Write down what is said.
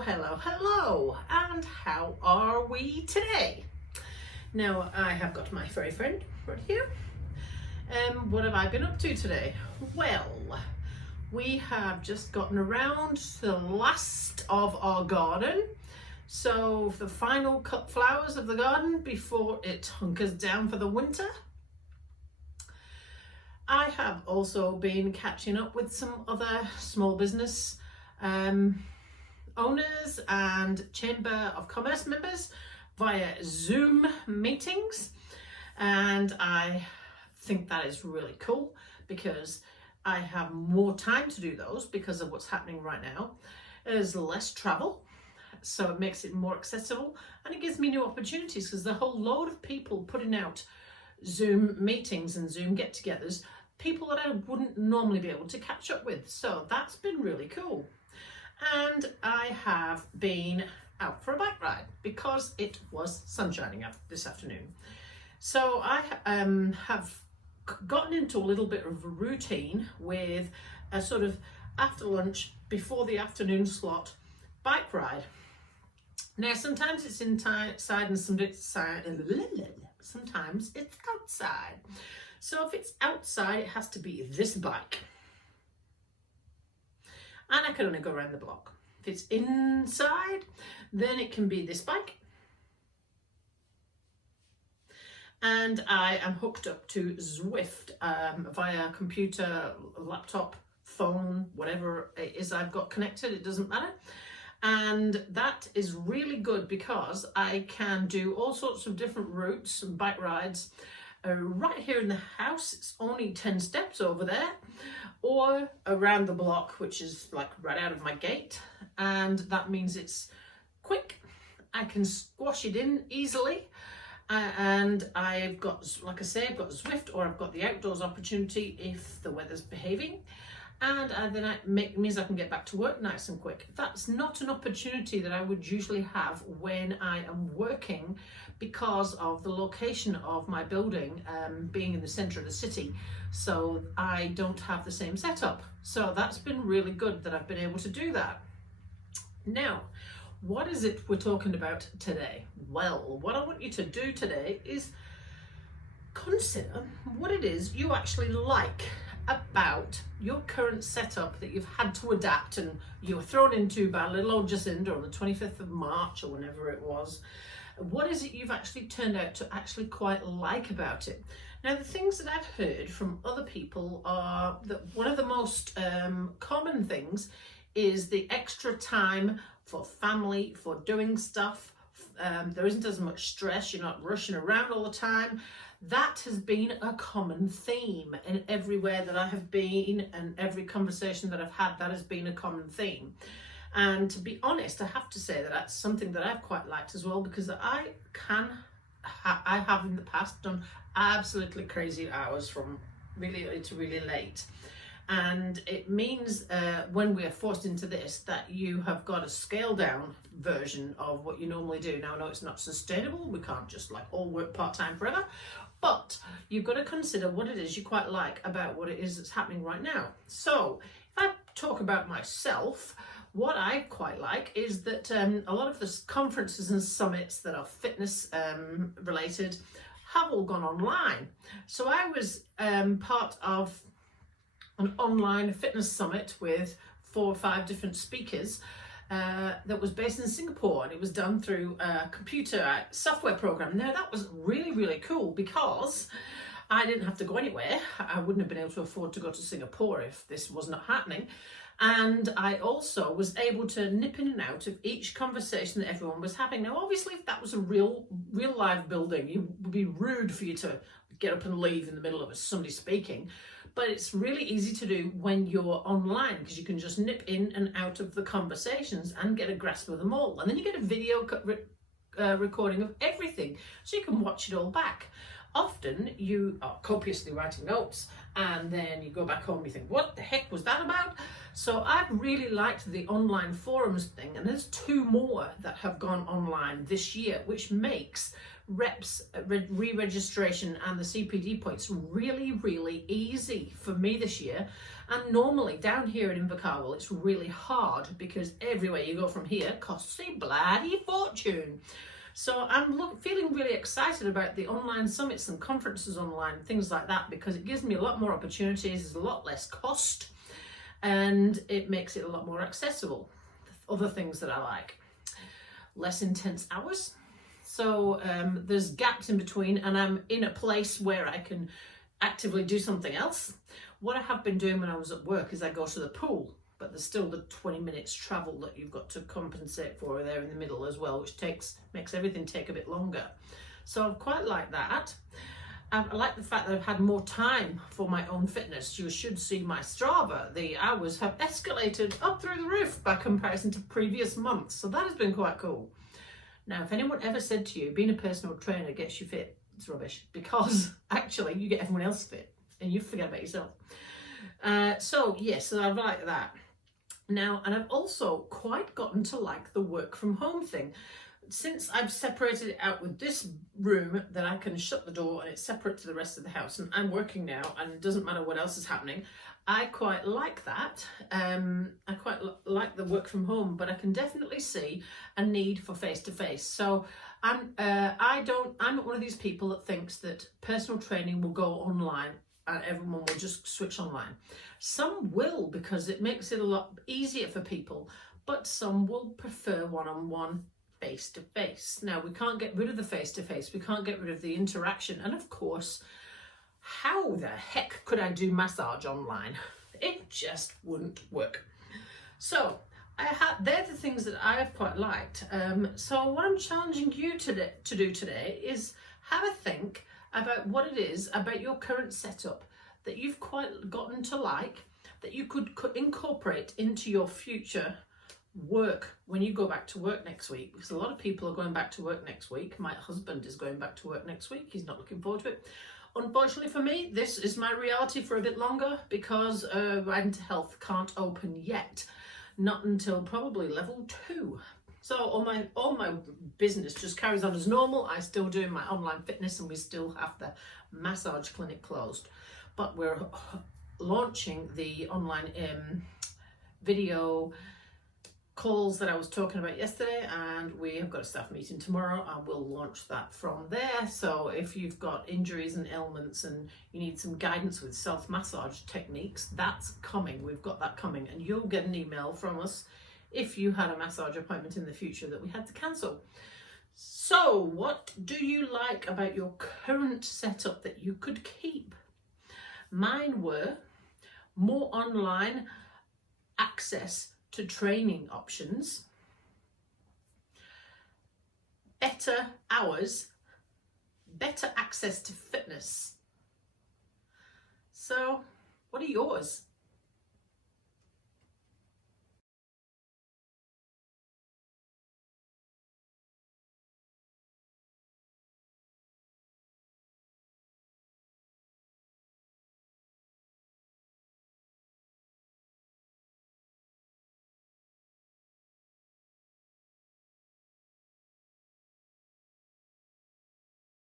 Hello, and how are we today? Now, I have got my furry friend right here. What have I been up to today? Well, we have just gotten around to the last of our garden. So, the final cut flowers of the garden before it hunkers down for the winter. I have also been catching up with some other small business owners and Chamber of Commerce members via Zoom meetings, and I think that is really cool because I have more time to do those because of what's happening right now. There's less travel, so it makes it more accessible, and it gives me new opportunities because there's a whole load of people putting out Zoom meetings and Zoom get-togethers, people that I wouldn't normally be able to catch up with. So that's been really cool. And I have been out for a bike ride because it was sun shining this afternoon. So I have gotten into a little bit of a routine with a sort of after lunch, before the afternoon slot bike ride. Now, sometimes it's inside and sometimes it's outside. So if it's outside, it has to be this bike. And I can only go around the block. If it's inside, then it can be this bike. And I am hooked up to Zwift via computer, laptop, phone, whatever it is I've got connected, it doesn't matter. And that is really good because I can do all sorts of different routes and bike rides right here in the house. It's only 10 steps over there, or around the block, which is like right out of my gate, and that means it's quick. I can squash it in easily, and I've got, like I say, I've got Zwift, or I've got the outdoors opportunity if the weather's behaving, and then it means I can get back to work nice and quick. That's not an opportunity that I would usually have when I am working because of the location of my building being in the center of the city. So I don't have the same setup. So that's been really good that I've been able to do that. Now, what is it we're talking about today? Well, what I want you to do today is consider what it is you actually like about your current setup that you've had to adapt and you were thrown into by little old Jacinda on the 25th of March or whenever it was. What is it you've actually turned out to actually quite like about it? Now, the things that I've heard from other people are that one of the most common things is the extra time for family, for doing stuff. There isn't as much stress, you're not rushing around all the time. That has been a common theme in everywhere that I have been, and every conversation that I've had, that has been a common theme. And to be honest, I have to say that that's something that I've quite liked as well, because I have in the past done absolutely crazy hours from really early to really late. And it means when we are forced into this, that you have got a scaled down version of what you normally do. Now, I know it's not sustainable. We can't just like all work part-time forever, but you've got to consider what it is you quite like about what it is that's happening right now. So if I talk about myself, what I quite like is that a lot of the conferences and summits that are fitness related have all gone online. So I was part of an online fitness summit with 4 or 5 different speakers that was based in Singapore, and it was done through a computer software program. Now, that was really, really cool because I didn't have to go anywhere. I wouldn't have been able to afford to go to Singapore if this was not happening. And I also was able to nip in and out of each conversation that everyone was having. Now, obviously, if that was a real live building, it would be rude for you to get up and leave in the middle of somebody speaking. But it's really easy to do when you're online, because you can just nip in and out of the conversations and get a grasp of them all. And then you get a video recording of everything, so you can watch it all back. Often you are copiously writing notes, and then you go back home and you think, what the heck was that about? So I've really liked the online forums thing, and there's 2 more that have gone online this year, which makes reps, re-registration and the CPD points really, really easy for me this year. And normally down here in Invercargill, it's really hard because everywhere you go from here costs a bloody fortune. So I'm feeling really excited about the online summits and conferences online, things like that, because it gives me a lot more opportunities, there's a lot less cost, and it makes it a lot more accessible. Other things that I like, less intense hours. So there's gaps in between, and I'm in a place where I can actively do something else. What I have been doing when I was at work is I go to the pool, but there's still the 20 minutes travel that you've got to compensate for there in the middle as well, which makes everything take a bit longer. So I quite like that. I like the fact that I've had more time for my own fitness. You should see my Strava. The hours have escalated up through the roof by comparison to previous months. So that has been quite cool. Now, if anyone ever said to you, being a personal trainer gets you fit, it's rubbish, because actually you get everyone else fit and you forget about yourself. So yes, I like that. Now, and I've also quite gotten to like the work from home thing. Since I've separated it out with this room that I can shut the door and it's separate to the rest of the house, and I'm working now and it doesn't matter what else is happening, I quite like that. I quite like the work from home, but I can definitely see a need for face-to-face. So I'm not one of these people that thinks that personal training will go online and everyone will just switch online. Some will, because it makes it a lot easier for people, but some will prefer one-on-one, face-to-face. Now, we can't get rid of the face-to-face, we can't get rid of the interaction, and of course, how the heck could I do massage online? It just wouldn't work. So they're the things that I have quite liked. So what I'm challenging you to do today is have a think about what it is about your current setup that you've quite gotten to like, that you could incorporate into your future work when you go back to work next week, because a lot of people are going back to work next week. My husband is going back to work next week. He's not looking forward to it. Unfortunately for me, this is my reality for a bit longer, because Ride into Health can't open yet, not until probably level 2. So all my business just carries on as normal. I still do my online fitness, and we still have the massage clinic closed, but we're launching the online video calls that I was talking about yesterday, and we have got a staff meeting tomorrow and we'll launch that from there. So if you've got injuries and ailments and you need some guidance with self-massage techniques, that's coming. We've got that coming, and you'll get an email from us if you had a massage appointment in the future that we had to cancel. So what do you like about your current setup that you could keep? Mine were more online access to training options, better hours, better access to fitness. So what are yours?